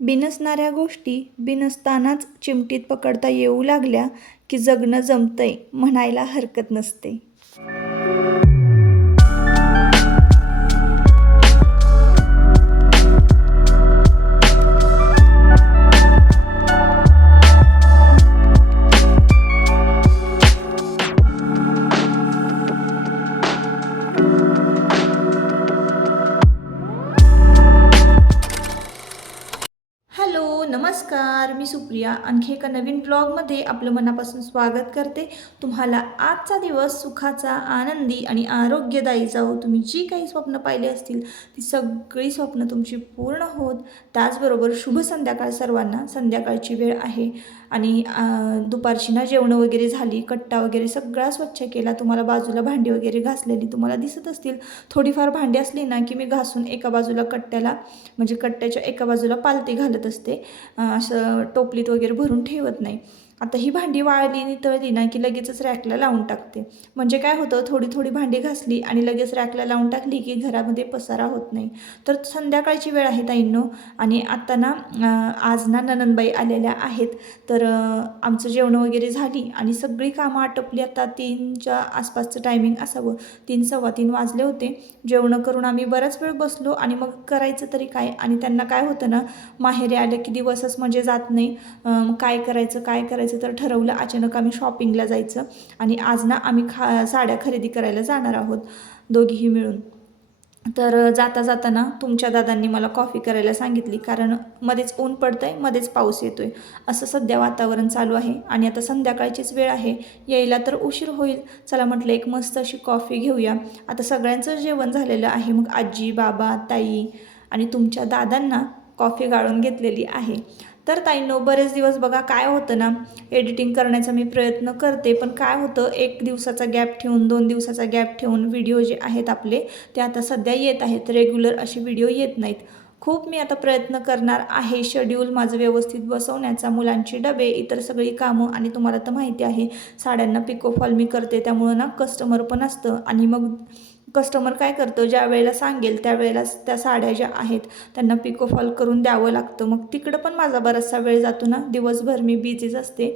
बिनसणाऱ्या गोष्टी बिनसतानाच चिमटीत पकडता येऊ लागल्या की जगणं जमतंय म्हणायला हरकत नसते. हॅलो, नमस्कार. मी सुप्रिया आणखी एका नवीन ब्लॉगमध्ये आपलं मनापासून स्वागत करते. तुम्हाला आजचा दिवस सुखाचा, आनंदी आणि आरोग्यदायी जावो. तुम्ही जी काही स्वप्न पाहिली असतील ती सगळी स्वप्न तुमची पूर्ण होत. त्याचबरोबर शुभ संध्याकाळ सर्वांना. संध्याकाळची वेळ आहे आणि दुपारची ना जेवणं वगैरे झाली, कट्टा वगैरे सगळा स्वच्छ केला. तुम्हाला बाजूला भांडी वगैरे घासलेली तुम्हाला दिसत असतील. थोडीफार भांडी असली ना की मी घासून एका बाजूला कट्ट्याला म्हणजे कट्ट्याच्या एका बाजूला पालती घालत असते. असं टोपलीत वगैरे भरून ठेवत नाही. आता ही भांडी वाळली नितळली ना की लगेचच रॅकला लावून टाकते. म्हणजे काय होतं, थोडी थोडी भांडी घासली आणि लगेच रॅकला लावून टाकली की घरामध्ये पसारा होत नाही. तर संध्याकाळची वेळ आहे ताईंनो. आणि आत्ता ना आज ना नणंदबाई आलेल्या आहेत. तर आमचं जेवण वगैरे झाली आणि सगळी कामं आटपली. आता 3च्या आसपासचं टायमिंग असावं. 3 सव्वा 3 वाजले होते. जेवणं करून आम्ही बराच वेळ बसलो आणि मग करायचं तरी काय. आणि त्यांना काय होतं ना, माहेरी आलं की दिवसच म्हणजे जात नाही. काय करायचं तर ठरवलं अचानक आम्ही शॉपिंगला जायचं. आणि आज ना आम्ही साड्या खरेदी करायला जाणार आहोत दोघीही मिळून. तर जाता जाताना तुमच्या दादांनी मला कॉफी करायला सांगितली, कारण मध्येच ऊन पडतं आहे, मध्येच पाऊस येतो आहे, असं सध्या वातावरण चालू आहे. आणि आता संध्याकाळचीच वेळ आहे, यायला तर उशीर होईल. चला म्हटलं एक मस्त अशी कॉफी घेऊया. आता सगळ्यांचं जेवण झालेलं आहे. मग आजी, बाबा, ताई आणि तुमच्या दादांना कॉफी गाळून घेतलेली आहे. तर ताईंनो, बरेच दिवस बघा काय होतं ना, एडिटिंग करण्याचा मी प्रयत्न करते, पण काय होतं, 1 दिवसाचा गॅप ठेवून 2 दिवसाचा गॅप ठेवून व्हिडिओ जे आहेत आपले ते आता सध्या येत आहेत. रेग्युलर असे व्हिडिओ येत नाहीत. खूप मी आता प्रयत्न करणार आहे शेड्यूल माझं व्यवस्थित बसवण्याचा. मुलांचे डबे, इतर सगळी कामं, आणि तुम्हाला तर माहिती आहे साड्यांना पिको फॉल मी करते, त्यामुळं ना कस्टमर पण असतं. आणि मग कस्टमर काय करतं, ज्या वेळेला सांगेल त्यावेळेलाच त्या साड्या ज्या आहेत त्यांना पिको फॉल करून द्यावं लागतं. मग तिकडं पण माझा बराचसा वेळ जातो ना, दिवसभर मी बिझीच असते.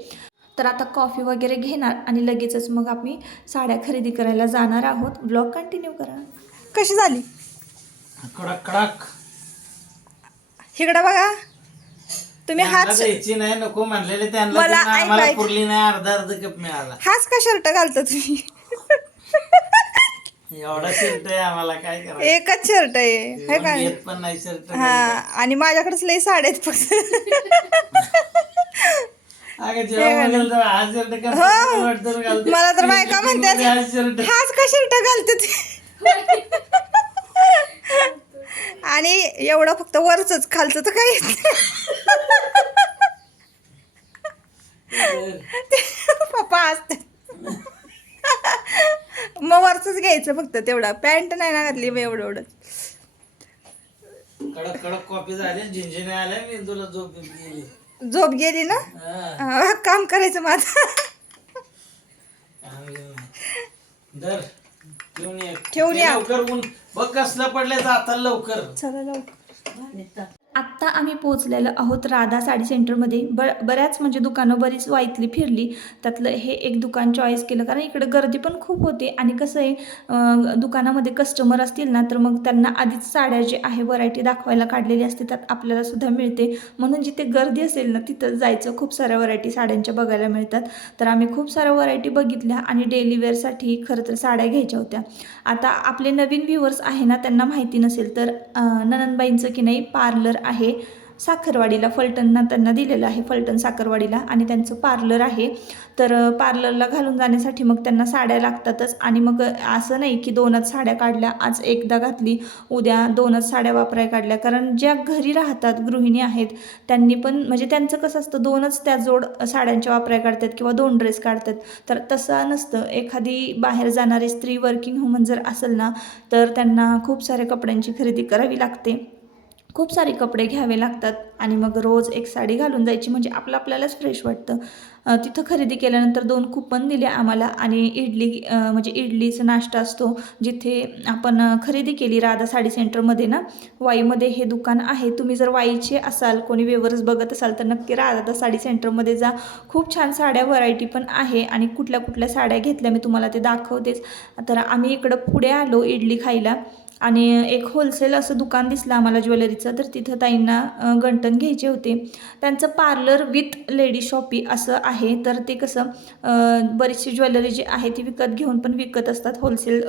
तर आता कॉफी वगैरे घेणार आणि लगेचच मग आम्ही साड्या खरेदी करायला जाणार आहोत. ब्लॉग कंटिन्यू करा. कशी झाली? कडक कडक. इकडं बघा. तुम्ही हाच द्यायची नाही, नको म्हणलेले त्यांना, मला आम्हाला पुरली नाही. अर्धा कप मिळाला. हाच का शर्ट घालता तुम्ही? एवढा शर्ट आहे आम्हाला, काय करायचं. एकच शर्ट आहे, है का? येत पण नाही शर्ट. हा, आणि माझ्याकडेच लई साड्या आहेत फक्त. मला तर बायका म्हणतात हाच का शर्ट घालते ती? आणि एवढं फक्त वरच, खालचं तर काही पप्पा असते. मग वरच घ्यायचं फक्त, तेवढा पॅन्ट नाही ना घातली एवढं. कडक कडक कॉफी झाली, झिंझिने आल्या, मी तुला झोप गेली ना. काम करायचं माझं. ठेवून या लवकर. ऊन बघ कसलं पडलं, जाता लवकर. चला लवकर. आत्ता आम्ही पोचलेलो आहोत राधा साडी सेंटरमध्ये. बऱ्याच म्हणजे दुकानं बरीच वाईतली फिरली, त्यातलं हे एक दुकान चॉईस केलं, कारण इकडे गर्दी पण खूप होते. आणि कसं आहे, दुकानामध्ये कस्टमर असतील ना तर मग त्यांना आधीच साड्या जे आहे व्हरायटी दाखवायला काढलेली असते, त्यात आपल्याला सुद्धा मिळते. म्हणून जिथे गर्दी असेल ना तिथं जायचं. खूप साऱ्या व्हरायटी साड्यांच्या बघायला मिळतात. तर आम्ही खूप साऱ्या व्हरायटी बघितल्या आणि डेली वेअरसाठी खरं तर साड्या घ्यायच्या होत्या. आता आपले नवीन व्ह्यूवर्स आहे ना, त्यांना माहिती नसेल तर नणंदबाईंचं की नाही पार्लर आहे साखरवाडीला. फलटणला त्यांना दिलेलं आहे, फलटण साखरवाडीला, आणि त्यांचं पार्लर आहे. तर पार्लरला घालून जाण्यासाठी मग त्यांना साड्या लागतातच. आणि मग असं नाही की 2च साड्या काढल्या, आज एकदा घातली उद्या 2च साड्या वापराय काढल्या. कारण ज्या घरी राहतात गृहिणी आहेत त्यांनी पण म्हणजे त्यांचं कसं असतं, 2च त्या जोड साड्यांच्या वापराय काढतात किंवा 2 ड्रेस काढतात. तर तसं नसतं. एखादी बाहेर जाणारी स्त्री वर्किंग वुमन जर असेल ना तर त्यांना खूप साऱ्या कपड्यांची खरेदी करावी लागते. खूप सारे कपडे घ्यावे लागतात आणि मग रोज एक साडी घालून जायची म्हणजे आपल्यालाच फ्रेश वाटतं. तिथं खरेदी केल्यानंतर 2 कुपन दिले आम्हाला आणि म्हणजे इडलीचा नाश्ता असतो जिथे आपण खरेदी केली राधा साडी सेंटरमध्ये ना, वाईमध्ये हे दुकान आहे. तुम्ही जर वाईचे असाल, कोणी व्ह्यूअर्स बघत असाल तर नक्की राधा साडी सेंटरमध्ये जा. खूप छान साड्या व्हरायटी पण आहे आणि कुठल्या कुठल्या साड्या घेतल्या मी तुम्हाला ते दाखवतेच. तर आम्ही इकडं पुढे आलो इडली खायला आणि एक होलसेल असं दुकान दिसलं आम्हाला ज्वेलरीचं, तर तिथं ताईंना गंठण घ्यायचे होते. त्यांचं पार्लर विथ लेडी शॉपी असं आहे. तर ते कसं बरीचशी ज्वेलरी जी आहे ती विकत घेऊन पण विकत असतात, होलसेल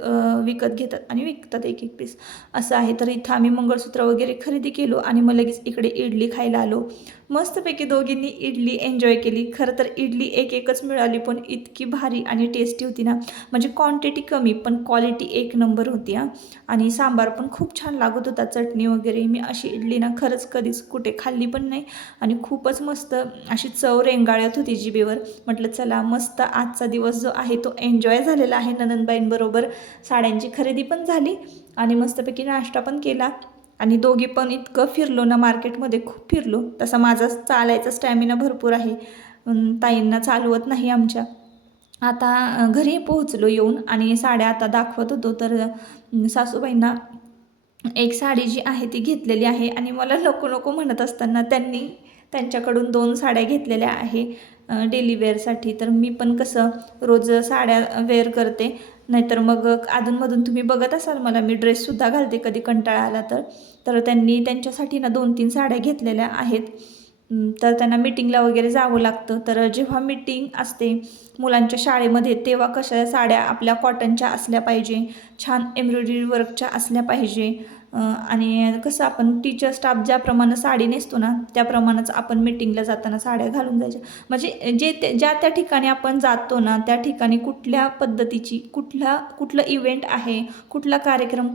विकत घेतात आणि विकतात एक एक पीस असं आहे. तर इथं आम्ही मंगळसूत्र वगैरे खरेदी केलो आणि मग लगेच इकडे इडली खायला आलो. मस्तपैकी दोघींनी इडली एन्जॉय केली. खरं तर इडली एकच मिळाली पण इतकी भारी आणि टेस्टी होती ना, म्हणजे क्वांटिटी कमी पण क्वालिटी एक नंबर होती हां. आणि सांबार पण खूप छान लागत होता, चटणी वगैरे. मी अशी इडली ना खरंच कधीच कुठे खाल्ली पण नाही आणि खूपच मस्त अशी चव रेंगाळत होती जिभेवर. म्हटलं चला मस्त आजचा दिवस जो आहे तो एन्जॉय झालेला आहे. नणंदबाईंबरोबर साड्यांची खरेदी पण झाली आणि मस्तपैकी नाश्ता पण केला आणि दोघी पण इतकं फिरलो ना मार्केटमध्ये, खूप फिरलो. तसा माझा चालायचा स्टॅमिना भरपूर आहे, ताईंना चालवत नाही आमच्या. आता घरी पोहोचलो येऊन आणि साड्या आता दाखवत होतो. तर सासूबाईंना एक साडी जी आहे ती घेतलेली आहे आणि मला नको नको म्हणत असताना त्यांनी त्यांच्याकडून 2 साड्या घेतलेल्या आहे डेली वेअरसाठी. तर मी पण कसं रोज साड्या वेअर करते, नाहीतर मग अधूनमधून तुम्ही बघत असाल मला मी ड्रेससुद्धा घालते कधी कंटाळा आला तर. तर त्यांनी त्यांच्यासाठी ना 2-3 साड्या घेतलेल्या आहेत. तर त्यांना मीटिंगला वगैरे जावं लागतं. तर जेव्हा मीटिंग असते मुलांच्या शाळेमध्ये तेव्हा कशा साड्या आपल्या कॉटनच्या असल्या पाहिजे, छान एम्ब्रॉयडरी वर्कच्या असल्या पाहिजे. आणि कसं आपण टीचर स्टाफ ज्याप्रमाणे साडी नेसतो ना त्याप्रमाणेच आपण मीटिंगला जाताना साड्या घालून जायच्या. म्हणजे ज्या त्या ठिकाणी आपण जातो ना त्या ठिकाणी कुठल्या पद्धतीची कुठलं इव्हेंट आहे, कुठला कार्यक्रम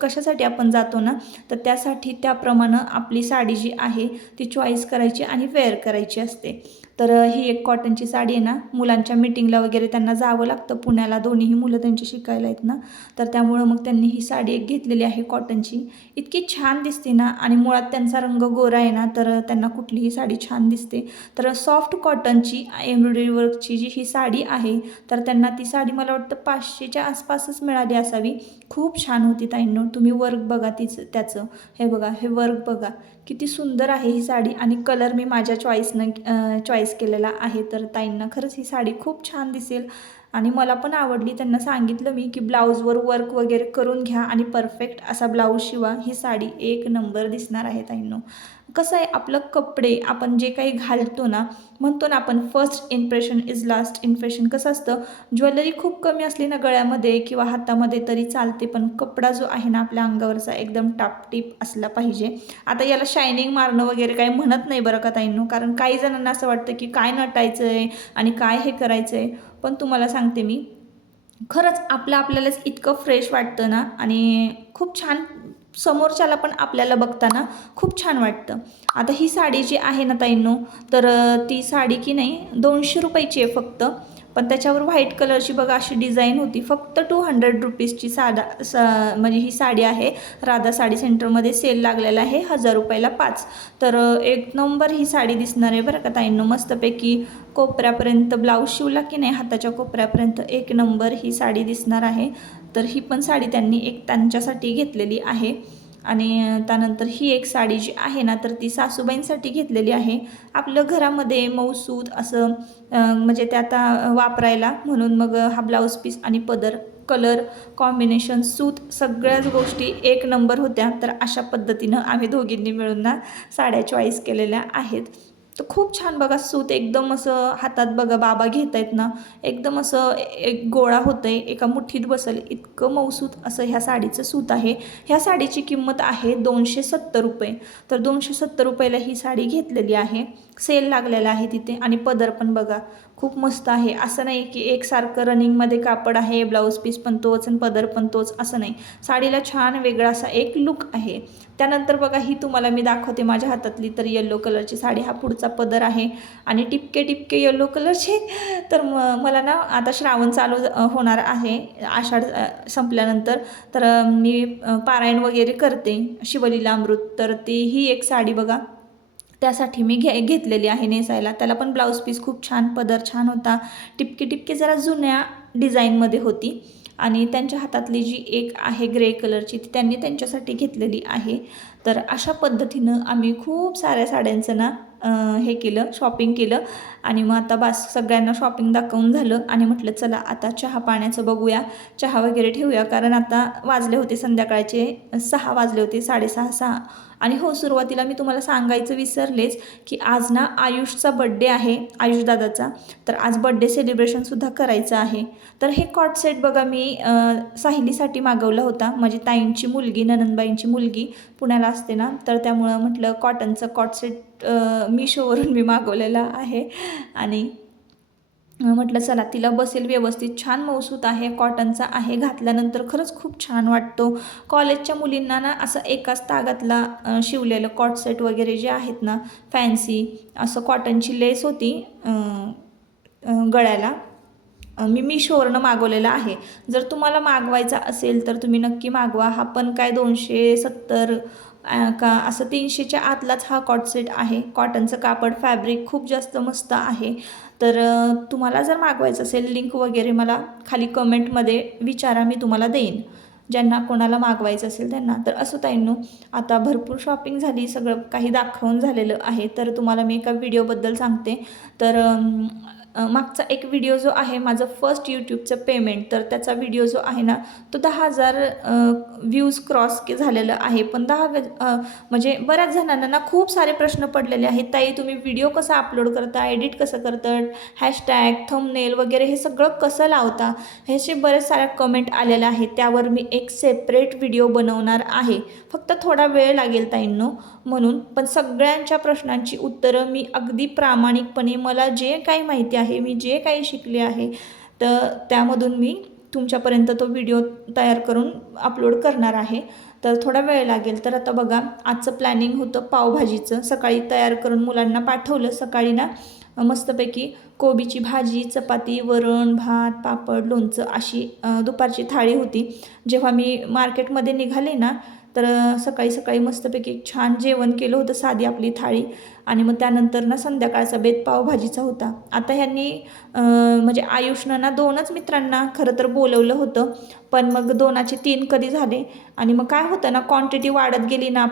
कशासाठी आपण जातो ना, तर त्यासाठी त्याप्रमाणे आपली साडी जी आहे ती चॉईस करायची आणि वेअर करायची असते. तर ही एक कॉटनची साडी आहे ना, मुलांच्या मीटिंगला वगैरे त्यांना जावं लागतं पुण्याला, दोन्हीही मुलं त्यांची शिकायला आहेत ना, तर त्यामुळं मग त्यांनी ही साडी एक घेतलेली आहे कॉटनची. इतकी छान दिसते ना आणि मुळात त्यांचा रंग गोरा आहे ना, तर त्यांना कुठलीही साडी छान दिसते. तर सॉफ्ट कॉटनची एम्ब्रॉयडरी वर्कची जी ही साडी आहे तर त्यांना ती साडी मला वाटतं 500च्या आसपासच मिळाली असावी. खूप छान होती ताईंनो. तुम्ही वर्क बघा त्याचं, हे बघा, हे वर्क बघा किती सुंदर आहे ही साडी आणि कलर मी माझ्या चॉईस केलेला आहे. तर ताईंना खरंच ही साडी खूप छान दिसेल आणि मला पण आवडली. त्यांना सांगितलं मी की ब्लाऊजवर वर्क वगैरे करून घ्या आणि परफेक्ट असा ब्लाऊज शिवा, ही साडी एक नंबर दिसणार आहे ताईंनो. कसं आहे आपलं कपडे आपण जे काही घालतो ना, म्हणतो ना आपण first impression is last impression. कसं असतं, ज्वेलरी खूप कमी असली ना गळ्यामध्ये किंवा हातामध्ये तरी चालते, पण कपडा जो आहे ना आपल्या अंगावरचा एकदम टापटीप असला पाहिजे. आता याला शायनिंग मारणं वगैरे काही म्हणत नाही बरं का ताईंनो, कारण काही जणांना असं वाटतं की काय नटायचं आहे आणि काय हे करायचं आहे. पण तुम्हाला सांगते मी, खरंच आपल्यालाच इतकं फ्रेश वाटतं ना आणि खूप छान समोरच्याला पण आपल्याला बघताना खूप छान वाटतं. आता ही साडी जी आहे ना ताईंनो, तर ती साडी की नाही 200 रुपयाची आहे फक्त. पण त्याच्यावर व्हाईट कलरची बघा अशी डिझाईन होती. फक्त 200 रुपीजची म्हणजे ही साडी आहे. राधा साडी सेंटरमध्ये सेल लागलेला आहे 1000 रुपयाला 5. तर एक नंबर ही साडी दिसणार आहे बरं का ताईंनो. मस्तपैकी कोपऱ्यापर्यंत ब्लाऊज शिवला की नाही हाताच्या कोपऱ्यापर्यंत एक नंबर ही साडी दिसणार आहे. तर ही पण साडी त्यांनी एक त्यांच्यासाठी घेतलेली आहे. आणि त्यानंतर ही एक साडी जी आहे ना तर ती सासूबाईंसाठी घेतलेली आहे. आपलं घरामध्ये मऊसूत असं म्हणजे ते आता वापरायला म्हणून मग हा ब्लाऊज पीस आणि पदर, कलर कॉम्बिनेशन, सूत सगळ्याच गोष्टी एक नंबर होत्या. तर अशा पद्धतीनं आम्ही दोघींनी मिळून ना साड्या चॉईस केलेल्या आहेत. तर खूप छान बघा, सूत एकदम असं हातात बघा बाबा घेत आहेत ना, एकदम असं एक गोळा होतं आहे, एका मुठीत बसेल इतकं मऊसूत असं ह्या साडीचं सूत आहे. ह्या साडीची किंमत आहे 270 रुपये. तर 270 रुपयाला ही साडी घेतलेली आहे. सेल लागलेला आहे तिथे आणि पदर पण बघा खूप मस्त आहे. असं नाही की एकसारखं रनिंगमध्ये कापड आहे, ब्लाऊज पीस पण तोच आणि पदर पण तोच, असं नाही. साडीला छान वेगळा असा एक लुक आहे. त्यानंतर बघा ही तुम्हाला मी दाखवते माझ्या हातातली, तर येलो कलरची साडी, हा पुढचा पदर आहे आणि टिपके टिपके येलो कलरचे. तर मला ना आता श्रावण चालू होणार आहे आषाढ संपल्यानंतर, तर मी पारायण वगैरे करते शिवलीला अमृत, तर ती ही एक साडी बघा त्यासाठी मी घेतलेली आहे नेसायला. त्याला पण ब्लाऊज पीस खूप छान, पदर छान होता, टिपके टिपके जरा जुन्या डिझाईनमध्ये होती. आणि त्यांच्या हातातली जी एक आहे ग्रे कलरची ती त्यांनी त्यांच्यासाठी घेतलेली आहे. तर अशा पद्धतीनं आम्ही खूप साऱ्या साड्यांचं ना हे केलं, शॉपिंग केलं. आणि मग आता बस सगळ्यांना शॉपिंग दाखवून झालं आणि म्हटलं चला आता चहा पाण्याचं बघूया, चहा वगैरे ठेवूया, कारण आता वाजले होते संध्याकाळचे 6 वाजले होते, 6:30-6. आणि हो, सुरुवातीला मी तुम्हाला सांगायचं विसरलेच की आज ना आयुषचा बड्डे आहे, आयुष दादाचा. तर आज बड्डे सेलिब्रेशनसुद्धा करायचं आहे. तर हे कॉट सेट बघा मी साहिलीसाठी मागवला होता, माझी ताईंची मुलगी, ननंदबाईंची मुलगी पुण्याला असते ना, तर त्यामुळं म्हटलं कॉटनचं कॉट सेट मिशोवरून मी मागवलेला आहे. आणि म्हटलं चला तिला बसेल व्यवस्थित, छान मऊसूत आहे, कॉटनचा आहे, घातल्यानंतर खरंच खूप छान वाटतो. कॉलेजच्या मुलींना ना असं एकाच तागातला शिवलेलं कॉट सेट वगैरे जे आहेत ना फॅन्सी, असं कॉटनची लेस होती गळ्याला, मी मिशोवरनं मागवलेला आहे. जर तुम्हाला मागवायचा असेल तर तुम्ही नक्की मागवा. हा पण काय 270 का असं 300च्या आतलाच हा कॉट सेट आहे. कॉटनचं कापड, फॅब्रिक खूप जास्त मस्त आहे. तर तुम्हाला जर मागवायचं असेल लिंक वगैरे मला खाली कमेंटमध्ये विचारा, मी तुम्हाला देईन ज्यांना कोणाला मागवायचं असेल त्यांना. तर असं ताईंनो, आता भरपूर शॉपिंग झाली, सगळं काही दाखवून झालेलं आहे. तर तुम्हाला मी एका व्हिडिओबद्दल सांगते. तर मागचा एक व्हिडिओ जो आहे माझं फर्स्ट यूट्यूबचं पेमेंट, तर त्याचा व्हिडिओ जो आहे ना तो 10,000 व्ह्यूज क्रॉस झालेलं आहे. पण म्हणजे बऱ्याच जणांना ना खूप सारे प्रश्न पडलेले आहेत, ताई तुम्ही व्हिडिओ कसा अपलोड करता, एडिट कसं करता, हॅशटॅग, थंबनेल वगैरे हे सगळं कसं लावता, ह्याचे बरेच साऱ्या कमेंट आलेल्या आहेत. त्यावर मी एक सेपरेट व्हिडिओ बनवणार आहे. फक्त थोडा वेळ लागेल ताईंनो म्हणून, पण सगळ्यांच्या प्रश्नांची उत्तरं मी अगदी प्रामाणिकपणे, मला जे काही माहिती आहे, मी जे काही शिकले आहे, तर त्यामधून मी तुमच्यापर्यंत तो व्हिडिओ तयार करून अपलोड करणार आहे. तर थोडा वेळ लागेल. तर आता बघा आजचं प्लॅनिंग होतं पावभाजीचं, सकाळी तयार करून मुलांना पाठवलं. सकाळी ना मस्तपैकी कोबीची भाजी, चपाती, वरण, भात, पापड, लोणचं अशी दुपारची थाळी होती. जेव्हा मी मार्केटमध्ये निघाले ना तर सकाळी सकाळी मस्तपैकी छान जेवण केलं होतं, साधी आपली थाळी. आणि मग त्यानंतर ना संध्याकाळचा बेत पावभाजीचा होता. आता ह्यांनी म्हणजे आयुषनं ना 2च मित्रांना खरं तर बोलवलं होतं, पण मग 2चे 3 कधी झाले. आणि मग काय होतं ना, क्वांटिटी वाढत गेली ना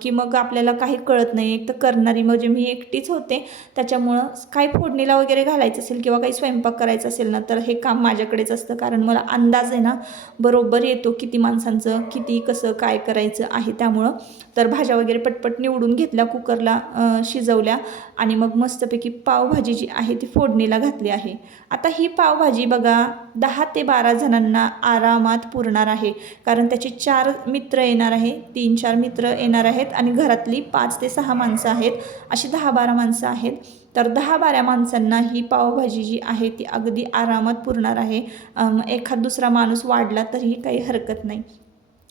की मग आपल्याला काही कळत नाही. एक तर करणारी म्हणजे मी एकटीच होते, त्याच्यामुळं काही फोडणीला वगैरे घालायचं असेल किंवा काही स्वयंपाक करायचा असेल ना तर हे काम माझ्याकडेच असतं, कारण मला अंदाज आहे ना बरोबर येतो किती माणसांचं किती कसं काय करायचं आहे. त्यामुळं तर भाज्या वगैरे पटपट निवडून घेतल्या, कुकरला शिजवल्या आणि मग मस्तपैकी पावभाजी जी आहे ती फोडणीला घातली आहे. आता ही पावभाजी बघा 10 ते 12 जणांना आरामात पुरणार आहे, कारण त्याचे 4 मित्र येणार आहे, 3-4 मित्र येणार आहेत आणि घरातली 5 ते 6 माणसं आहेत, अशी 10-12 माणसं आहेत. तर 10-12 माणसांना ही पावभाजी जी आहे ती अगदी आरामात पुरणार आहे. एखाद दुसरा माणूस वाढला तरीही काही हरकत नाही.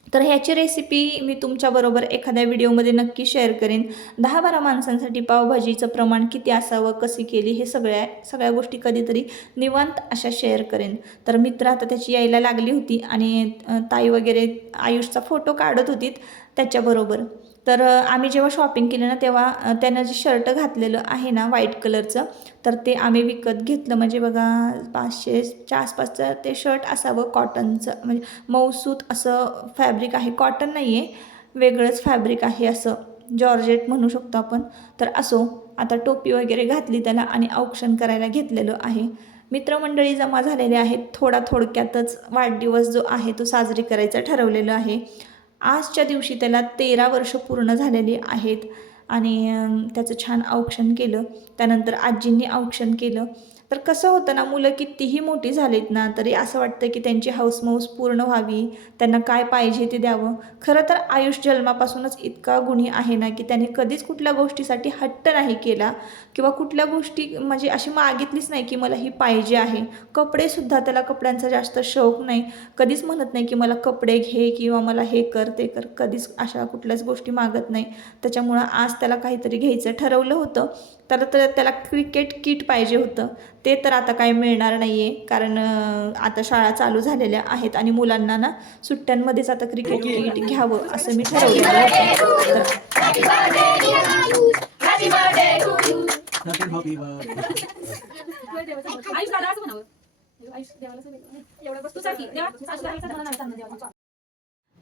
तर ह्याची रेसिपी मी तुमच्याबरोबर एखाद्या व्हिडिओमध्ये नक्की शेअर करेन. 10-12 माणसांसाठी पावभाजीचं प्रमाण किती असावं, कशी केली, हे सगळ्या गोष्टी कधीतरी निवांत अशा शेअर करेन. तर मित्र आता त्याची यायला लागली होती आणि ताई वगैरे आयुषचा फोटो काढत होती त्याच्याबरोबर. तर आम्ही जेव्हा शॉपिंग केलं ना तेव्हा त्यानं जे शर्ट घातलेलं आहे ना व्हाईट कलरचं, तर ते आम्ही विकत घेतलं. म्हणजे बघा 500च्या आसपासचं ते शर्ट असावं, कॉटनचं, म्हणजे मऊसूत असं फॅब्रिक आहे, कॉटन नाही आहे, वेगळंच फॅब्रिक आहे, असं जॉर्जेट म्हणू शकतो आपण. तर असो, आता टोपी वगैरे घातली त्याला आणि औक्षण करायला घेतलेलं आहे. मित्रमंडळी जमा झालेले आहेत. थोडक्यातच वाढदिवस जो आहे तो साजरी करायचा ठरवलेलं आहे. आजच्या दिवशी त्याला 13 वर्ष पूर्ण झालेली आहेत आणि त्याचं छान औक्षण केलं. त्यानंतर आजींनी औक्षण केलं. तर कसं होतं ना, मुलं कितीही मोठी झालीत ना तरी असं वाटतं की त्यांची हौसमौस पूर्ण व्हावी, त्यांना काय पाहिजे ते द्यावं. खरं तर आयुष जन्मापासूनच इतका गुणी आहे ना की त्याने कधीच कुठल्या गोष्टीसाठी हट्ट नाही केला किंवा कुठल्या गोष्टी म्हणजे अशी मागितलीच नाही की मला ही पाहिजे आहे. कपडेसुद्धा त्याला कपड्यांचा जास्त शौक नाही. कधीच म्हणत नाही की मला कपडे घे किंवा मला हे कर ते कर, कधीच अशा कुठल्याच गोष्टी मागत नाही. त्याच्यामुळं आज त्याला काहीतरी घ्यायचं ठरवलं होतं. तर त्याला क्रिकेट किट पाहिजे होतं. ते तर आता काही मिळणार नाही आहे, कारण आता शाळा चालू झालेल्या आहेत आणि मुलांना ना सुट्ट्यांमध्येच आता क्रिकेट किट घ्यावं असं मी ठरवलेलं होतं.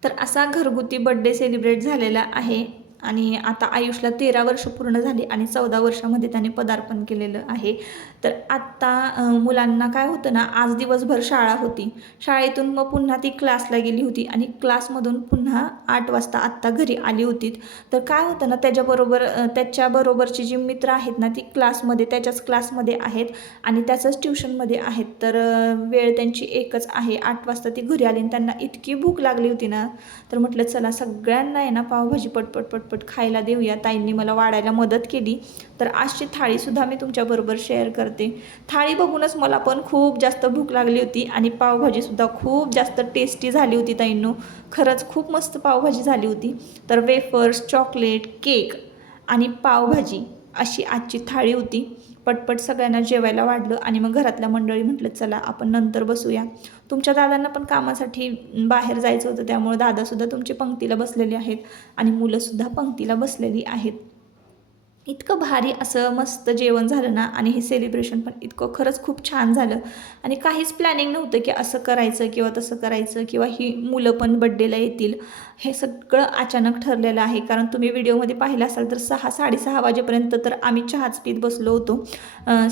तर असा घरगुती बड्डे सेलिब्रेट झालेला आहे आणि आता आयुषला 13 वर्ष पूर्ण झाली आणि 14 वर्षामध्ये त्याने पदार्पण केलेलं आहे. तर आत्ता मुलांना काय होतं ना, आज दिवसभर शाळा होती. शाळेतून मग पुन्हा ती क्लासला गेली होती आणि क्लासमधून पुन्हा 8 वाजता आत्ता घरी आली होती. तर काय होतं ना, त्याच्याबरोबरची जी मित्र आहेत ना, ती त्याच्याच क्लासमध्ये आहेत आणि त्याचंच ट्युशनमध्ये आहेत. तर वेळ त्यांची एकच आहे. 8 वाजता ती घरी आली आणि त्यांना इतकी भूक लागली होती ना, तर म्हटलं चला सगळ्यांना आहे ना पावभाजी पटपट खायला देऊया. ताईंनी मला वाढायला मदत केली. तर आजची थाळीसुद्धा मी तुमच्याबरोबर शेअर करते. थाळी बघूनच मला पण खूप जास्त भूक लागली होती आणि पावभाजीसुद्धा खूप जास्त टेस्टी झाली होती ताईंनो. खरंच खूप मस्त पावभाजी झाली होती. तर वेफर्स, चॉकलेट, केक आणि पावभाजी अशी आजची थाळी होती. पटपट सगळ्यांना जेवायला वाढलं आणि मग घरातल्या मंडळी म्हटलं चला आपण नंतर बसूया. तुमच्या दादांना पण कामासाठी बाहेर जायचं होतं, त्यामुळे दादासुद्धा तुमची पंक्तीला बसलेले आहेत आणि मुलंसुद्धा पंक्तीला बसलेली आहेत. इतकं भारी असं मस्त जेवण झालं ना आणि हे सेलिब्रेशन पण इतकं खरंच खूप छान झालं आणि काहीच प्लॅनिंग नव्हतं की असं करायचं किंवा तसं करायचं किंवा ही मुलं पण बड्डेला येतील. हे सगळं अचानक ठरलेलं आहे, कारण तुम्ही व्हिडिओमध्ये पाहिलं असाल तर 6-6:30 वाजेपर्यंत तर आम्ही चहाच पीत बसलो होतो.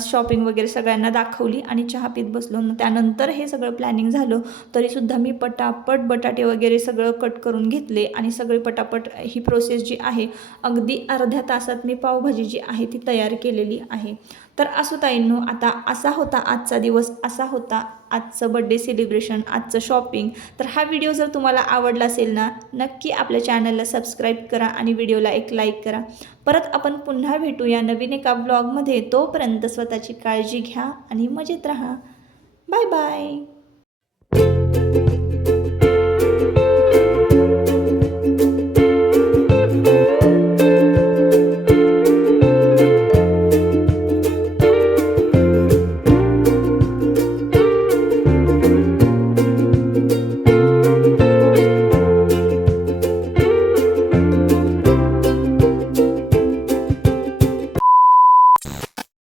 शॉपिंग वगैरे सगळ्यांना दाखवली आणि चहा पीत बसलो. त्यानंतर हे सगळं प्लॅनिंग झालं. तरीसुद्धा मी पटापट बटाटे वगैरे सगळं कट करून घेतले आणि सगळे पटापट ही प्रोसेस जी आहे अगदी अर्ध्या तासात मी पावभाजी जी आहे ती तयार केलेली आहे. तर असो ताईंनो, आता असा होता आजचा दिवस, असा होता आजचं बड्डे सेलिब्रेशन, आजचं शॉपिंग. तर हा व्हिडिओ जर तुम्हाला आवडला असेल ना, नक्की आपल्या चॅनलला सबस्क्राईब करा आणि व्हिडिओला एक लाईक करा. परत आपण पुन्हा भेटूया नवीन एका ब्लॉगमध्ये. तोपर्यंत स्वतःची काळजी घ्या आणि मजेत राहा. Bye bye.